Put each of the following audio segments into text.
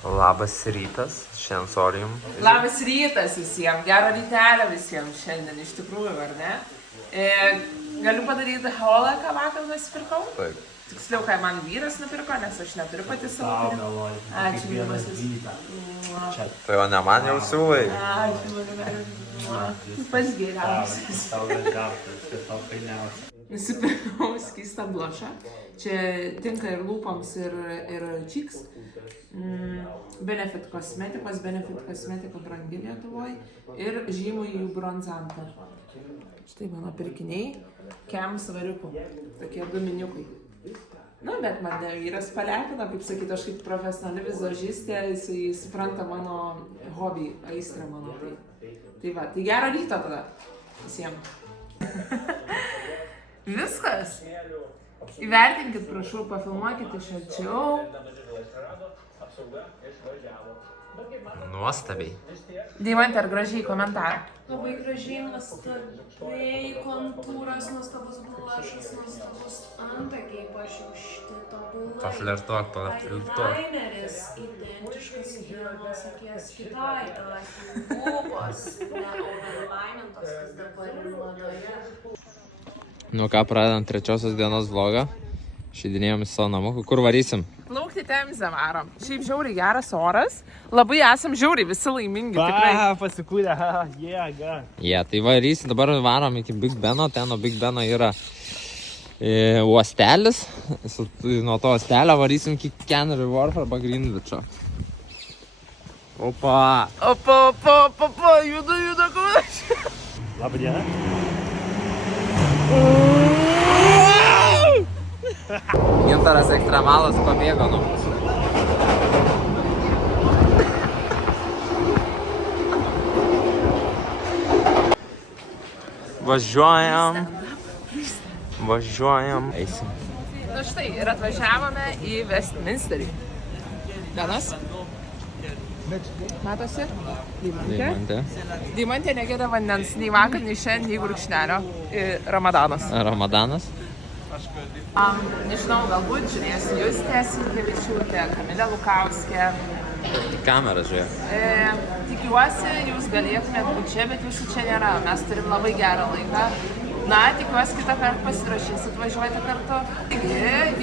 Labas rytas, šiandien sorijum. Labas rytas visiems, gero rytelio visiems šiandien iš tikrųjų, ar ne? Galiu padaryti haulą, ką vakar nusipirkau? Taip. Tiksliau, ką man vyras nupirko, nes aš neturiu pati savo pinigų. Ačiū, mylimasis. Tai o ne man jau siūlai. Ačiū, pats geriausias. Nusipirkau skystą blušą. Čia tinka ir lūpoms, ir cheeks. Benefit kosmetika brangi Lietuvoje ir žymų jų bronzantą. Štai mano pirkiniai, kem svariukų, tokie 2 miniukai. Nu, bet mane vyras palepino, kaip sakyti, aš kaip profesionali vizažistė, jisai supranta mano hobį, aistrą mano. Tai va, tai gero ryto tada visiems. Viskas. Įvertinkit, prašau, pafilmuokit iš arčiau. Nuostabiai. Deimantė, ar gražiai komentarą? Labai gražiai, nuostabiai, kontūras, nuostabus blušas, nuostabus antakiai pašiaušti, tobulai. Paflirtuok. Laineris identiškas vienos akies kitai, lūpos, neoverlainintos, kas dabar ir madoje. Nu ką, pradedam 3 dienos vlogą. Šeidinėjom į savo namų. Kur varysim? Plaukti Temze varom. Šiaip žiauriai geras oras. Labai esam žiauriai visi laimingi. Tikrai. Pasikūrė, jėga. Tai varysim, dabar varom iki Big Beno. Ten nuo Big Beno yra uostelis. Nuo to uostelio varysim iki Canary Wharf arba Greenwich'o. Opa, juda, kumaš. Labą dieną. Gintaras ekstremalas pabėgo nuo mūsų. Važiuojam. Eisim. Nu štai, ir atvažiavome į Westminsterį. Danas? Matosi? Deimantė. Deimantė negeria vandens nei vakar, nei šiandien, nei gurkšnelio. Ramadanas. Ramadanas? Nežinau, galbūt žiūrėsiu Justę Sinkevičiūtę, Kamilę Lukauskė. Kamera žiūrėjo. Tikiuosi, jūs galėtumėt būti čia, bet jūsų čia nėra. Mes turim labai gerą laiką. Na, tikiuosi kitą kartą pasirašysit važiuoti kartu.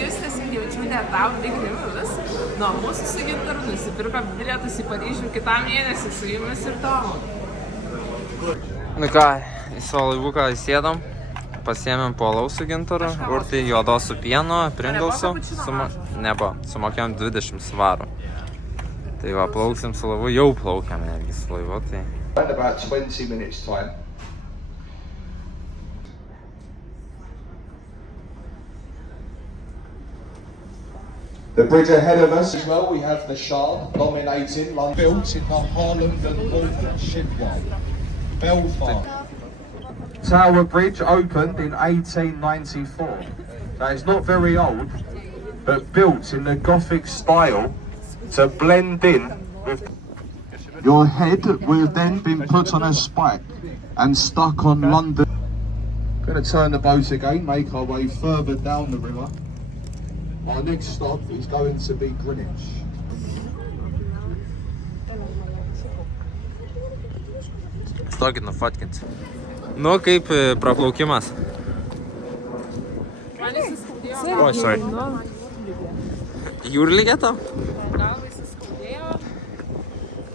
Justė Sinkevičiūtė tau Big News nuo mūsų su Gintaru nusipirko bilietus į Paryžių kitam mėnesį su jumis ir Tomu. Nu ką, į savo laivuką įsėdom. Pasiėmėm po alaus su Gintaru, urtį juodos su pienu, Pringlesų. Nebuvo, sumokėjom 20 svarų. Tai va, plauksim su laivu, jau plaukiam netgi su laivu, tai... About 20 minutes time. The bridge ahead of us as well, we have the Shard dominating London. Built in the Harland and Wolff shipyard. Belfast. Tower Bridge opened in 1894. Now it's not very old, but built in the Gothic style to blend in with... Your head will have then been put on a spike and stuck on London. Going to turn the boat again, make our way further down the river. Our next stop is going to be Greenwich. Stokit nufotkint. Nu, kaip praplaukimas? O, sorry. Jūrligė tau? Galva įsiskaudėjo.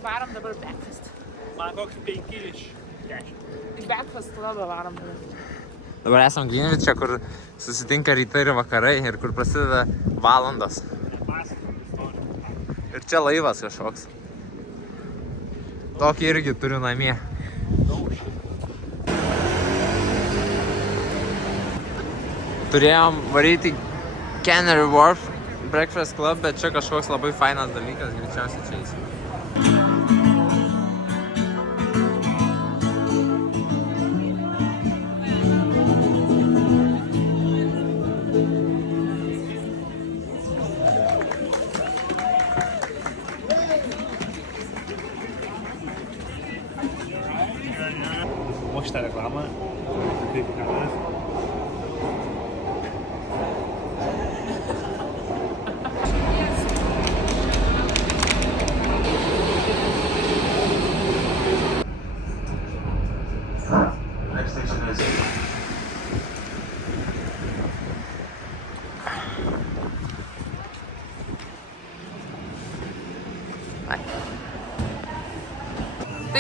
Varom dabar breakfast. Man koks 5 iš 10. Į breakfast klubą varom dabar. Dabar esam Greenwich'e, kur susitinka rytai ir vakarai ir kur prasideda valandos. Ir čia laivas kažkoks. Tokį irgi turiu namie. Turėjom varyti Canary Wharf Breakfast Club, bet čia kažkoks labai fainas dalykas, greičiausiai čia eisim. Mostra a reklama.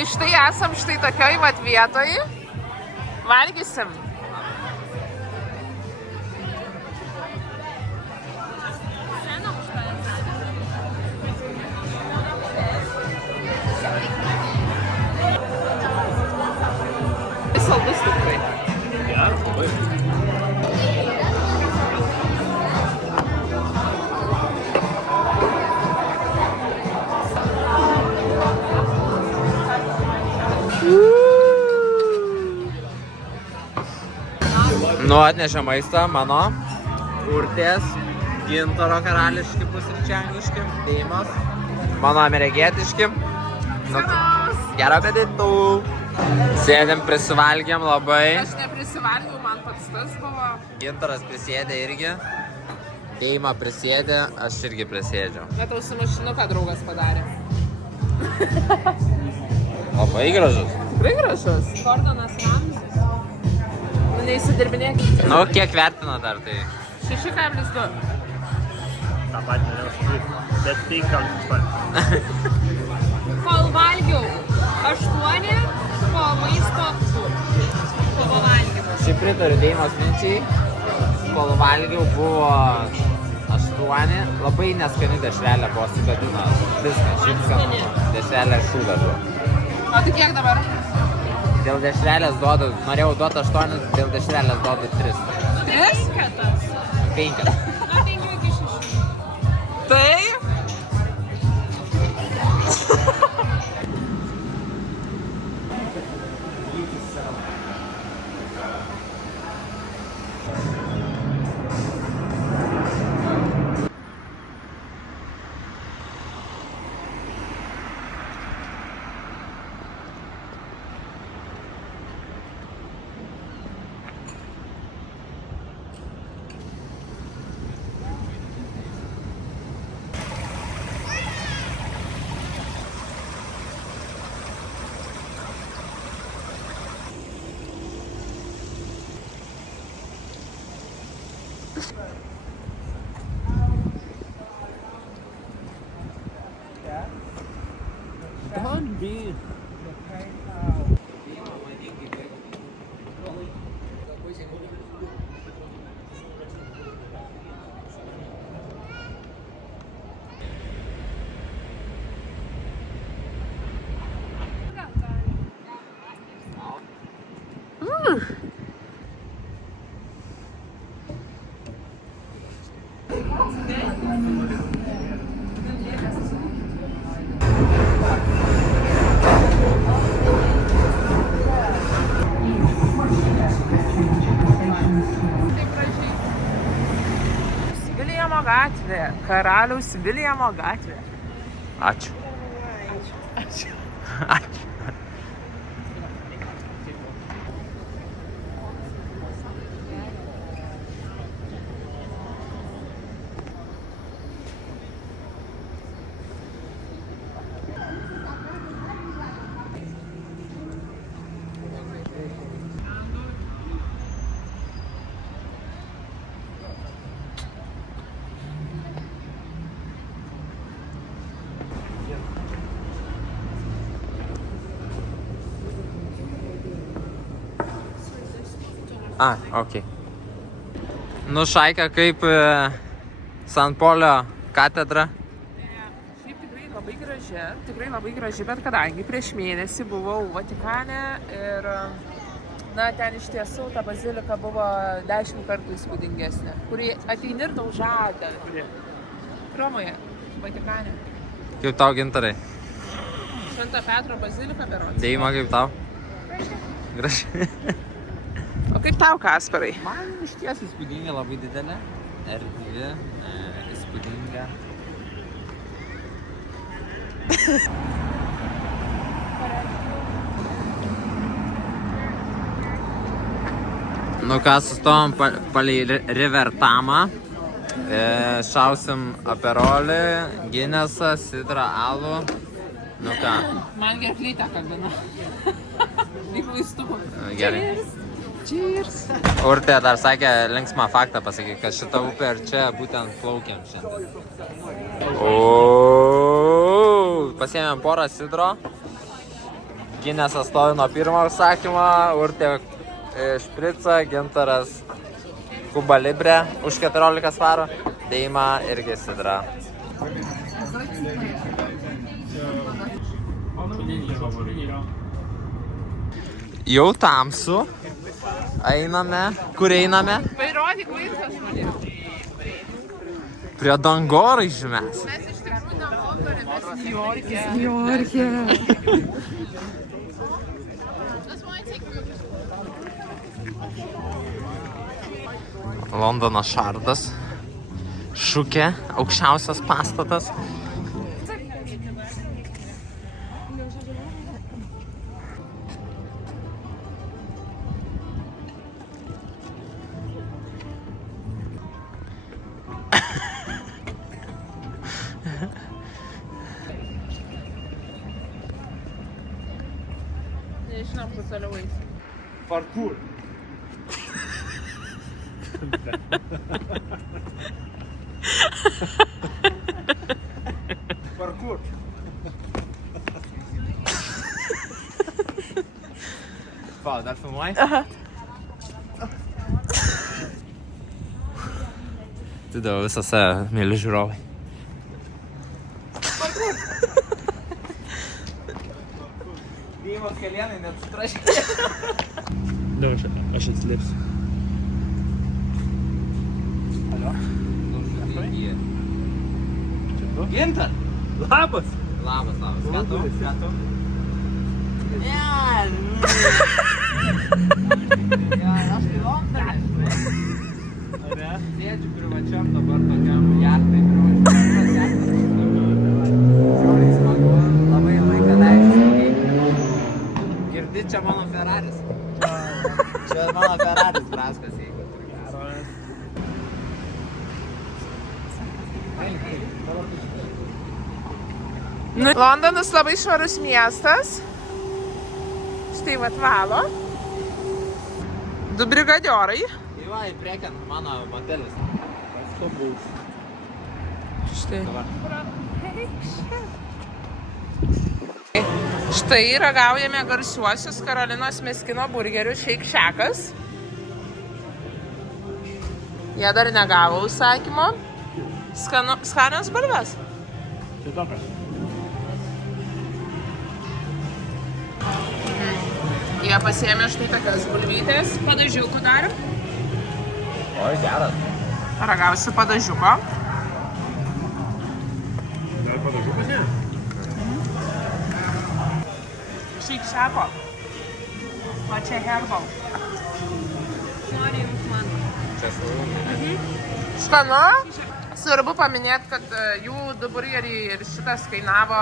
Tai štai esam štai tokioj vat vietoj. Valgysim. Saldus tikrai. Geras, labai. Nu, atnešė maistą mano Urtės, Gintaro karališki pusryčiai angliški, Deimos, mano amerikietiški. Nu, gerą apetitų. Sėdėm, prisivalgėm labai. Aš neprisivalgiau, man pats tas buvo. Gintaras prisėdė irgi. Deima prisėdė, aš irgi prisėdžiau. Bet ausi mašinuką draugas padarė. Labai gražus. Tikrai gražus. Gordonas Ramsis. Nu, neįsidirbinėkit. Nu, kiek vertina dar tai? 6,2. tą patį norėjau sakyti, bet tai Kol valgiau 8, po maisto 2. Po valgymo. Šiaip pritariu Deimos minčiai, kol valgiau buvo 8, labai neskani dešrelė buvo sugadina viską, šiaip skanu, dešrelė šūda buvo. O tai kiek dabar? Dėl dešrelės duodu, norėjau duoti 8, dėl dešrelės duodu 3. 3? 5. Nuo 5 iki 6. Tai? Don't be. Viljamo gatvė. Karaliaus Viljamo gatvė. Ačiū. Ačiū. Ok. Nu, Šaika, kaip San Polio katedra? Šiaip tikrai labai graži, bet kadangi prieš mėnesį buvau Vatikane ir, na, ten iš tiesų ta bazilika buvo 10 kartų įspūdingesnė, kurį ateini ir tau žada. Romoje, Vatikane. Kaip tau, Gintarai? Švento Petro bazilika berods. Deima, kaip tau? Graži. O kaip tau, Kasparai? Man iš ties įspūdinga, labai didelė, erdvi, įspūdinga. Nu ką, sustojom palei River Tamą, šausim aperolį, Guinnessą, sidrą, alų. Nu ką? Man gerklytę kabina. Lyg vaistuku. Gerai. Cheers! Urtė dar sakė linksmą faktą pasakė, kad šita upė ir čia būtent plaukiam šiandien. Pasiėmėm porą sidro. Ginesas stovi nuo pirmo užsakymo, Urtė šprica, Gintaras Kuba Libre už 14 svarų, Deima irgi sidra. Jau tamsu, einame, kur einame? Vairuodik vaikas. Prie dangoraižių mes. Mes iš tikrųjų ne Londone, mes Niujorke. Londono šardas, Šukė, aukščiausias pastatas. Nežinau, kur toliau eisi. Parkour. Parkour. Pau, dar filmuoji? Tai dabar visose, mėly žiūrovai. Dėjimos kelienai net sutrašė. Nu, aš atslėpsiu. Alio? Gintar! Labas! Labas. Ką tu? Aš tai Londone. Sėdžiu privačiam dabar tokiam jachtai privačiam. Žiauriai smagu, labai laiką leidžiu. Girdi, čia mano Ferraris. Čia mano Ferraris braskasi. Londonas labai švarus miestas. Štai vat valo. 2 brigadiorai. Tai va, į priekiant mano motelis. Štai. Štai ragaujame garsiuosius Karolinos Meskino burgerių Shake Shackas. Jie dar negavo užsakymo. Skanios bulvės. Tai tokios. Jie pasiėmė štai tokias bulvytės. Padažiukų dar. Oi, geras. Ragausiu padažiuko. Dar padažu pasiėmė? Shake Shacko. O čia herbal. Nori jums man. Skanu. Svarbu paminėti, kad jų 2 burgeriai ir šitas kainavo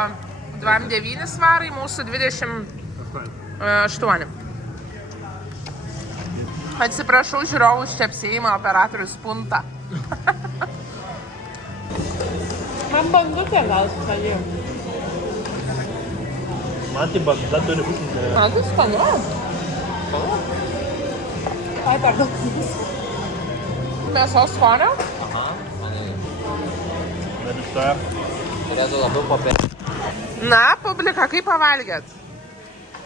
29 svarai, mūsų 28. Atsiprašau žiūrovų už čepsėjimą, operatorius punta. Man bandutė gal skali. Man tai banda turi būti. Man tai skanu. Ai, per daug. Mėsos skonio. Aha, manai. Bet iš to. Turėtų labiau papėti. Na, publika, kaip pavalgėt?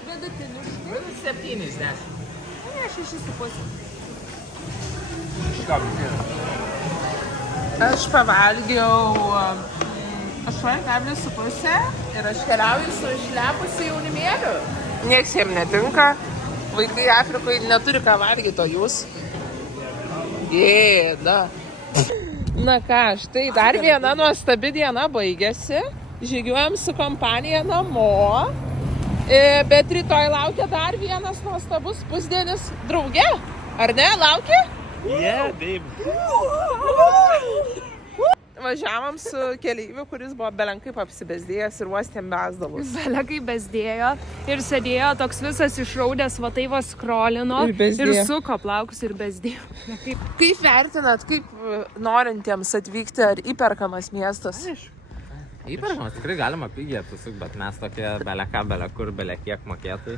Vidutiniškai. 7-10. Ne, 6,5. Aš pavalgiau 8,5 ir aš keliauju su išlepusiu jaunimėliu. Nieks jiem netinka. Vaikai Afrikoje neturi ką valgyti, o jūs? Gėda. Na ką, štai dar viena nuostabi diena baigėsi. Žygiuojam su kompanija namo. Bet rytoj laukia dar vienas nuostabus pusdienis drauge. Ar ne? Laukia? Yeah, babe. Važiavom su keleiviu, kuris buvo belenkaip apsibezdėjęs ir uostėm bezdalus. Belekai bezdėjo ir sėdėjo toks visas išraudęs, va tai va skrolino Ir bezdėjo. ir suko plaukus ir bezdėjo. Kaip vertinat, kaip norintiems atvykti, ar įperkamas miestas? Įperkamas tikrai galima pigiai apsisuk, bet mes tokie beleką, belekur, belekiek mokėtai.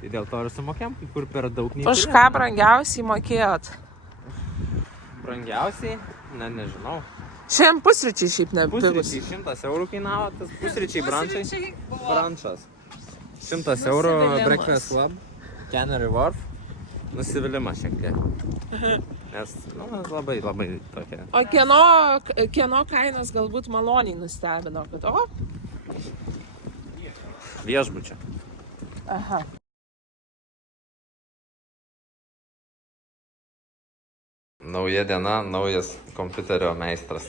Tai dėl to ir sumokėm, kai kur per daug nei Už ką brangiausiai mokėjot? Brangiausiai? Ne, nežinau. Šiandien pusryčiai šiaip nepigus. Pusryčiai 100 eurų kainavo, tas pusryčiai brančai. Brančas. 100 eurų Breakfast Club, Canary Wharf. Nusivylimas šiek tiek. Nes labai tokia. O kieno kainos galbūt maloniai nustebino, kad Viešbučio. Aha. Nauja diena, naujas kompiuterio meistras.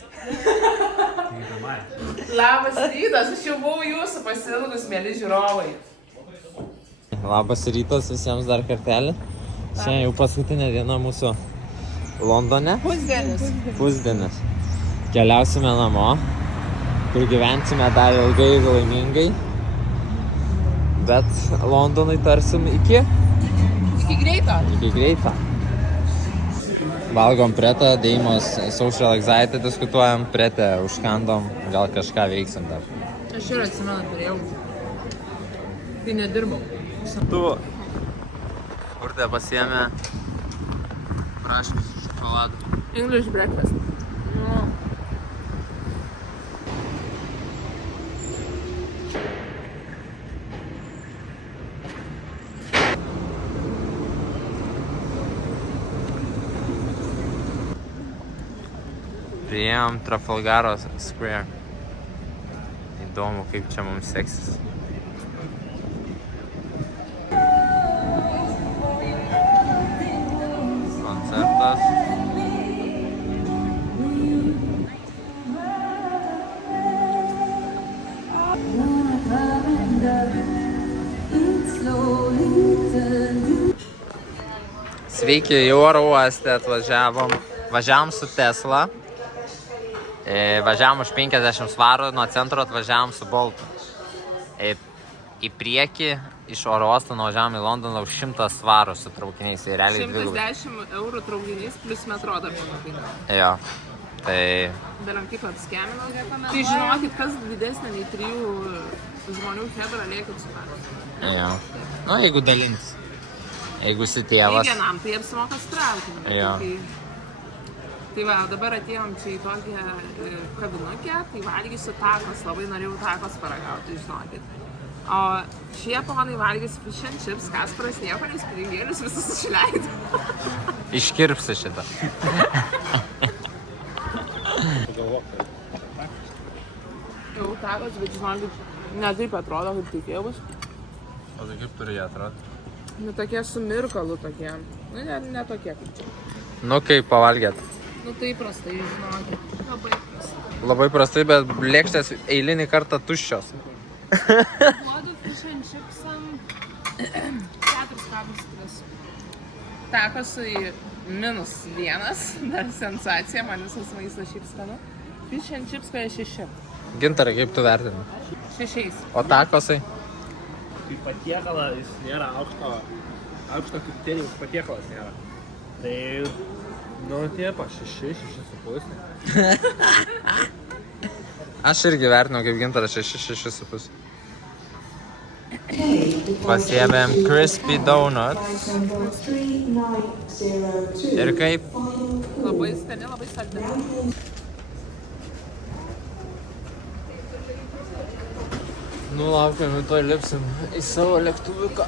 Labas rytas, aš jau buvau jūsų pasilgus, mėly žiūrovai. Labas rytas visiems dar kartelį. Šiandien jau paskutinė diena mūsų Londone. Pusdienis. Keliausime namo, kur gyvensime dar ilgai ir laimingai. Bet Londonui tarsim iki greito. Valgom pretą, Deimos social anxiety diskutuojam, pretę užkandom, gal kažką veiksim dar. Aš ir atsimenu, turėjau. Tai nedirbau. Tu. Urtė pasiėmė braškius šokoladą. English breakfast. Priėjom Trafalgaro Square. Įdomu, kaip čia mums seksis. Koncertas. Sveiki, į oro uostą atvažiavom. Važiavom su Tesla. Važiavom už 50 svarų, nuo centro atvažiavom su Boltu. Į priekį iš oro uosto nuvažiavom į Londoną už 100 svarų su traukiniais. 110 eurų traukinys plus metro dar panaudinė. Jo, tai... Beram kaip apskemino. Tai žinokit, kas didesnė nei 3 žmonių hebra liekit su paras. Jo. Nu, jeigu dalintis. Jeigu si tėvas. Tai vienam, tai apsimoka su traukiniu. Jo. Tai va, dabar atėjom čia į tokią kavinukę, tai valgysiu takos, labai norėjau takos paragauti, žinokit. O šie ponai valgys fish and chips, Kasparas nieko, nes pinigėlius visus išleido. Iškirpsi šitą. Jau takos, bet žinokit, ne taip atrodo, kaip tikėjus. O tai kaip turi jie atrodyti? Nu, tokie su mirkalu tokie. Nu, ne tokie kaip čia. Nu, kaip pavalgėt? Nu, tai prastai, žinokit. Labai prastai. Labai prastai, bet lėkštės eilinį kartą tuščios. Duodu fish and chipsam 4,3. Takosui -1, dar sensacija, man visas maistas šiaip skanu. Fish and chips koje 6. Gintarai, kaip tu vertini? 6. O takosai? Kaip patiekala, jis nėra aukšto kriterijaus patiekalas nėra. Tai, tiepa, 6,5. Aš irgi vertinau kaip Gintaras 6,5. Pasiėmėm Crispy Donuts. Ir kaip? Labai skani, labai saldi. Nu, laukiam, tuoj lipsim į savo lėktuviuką.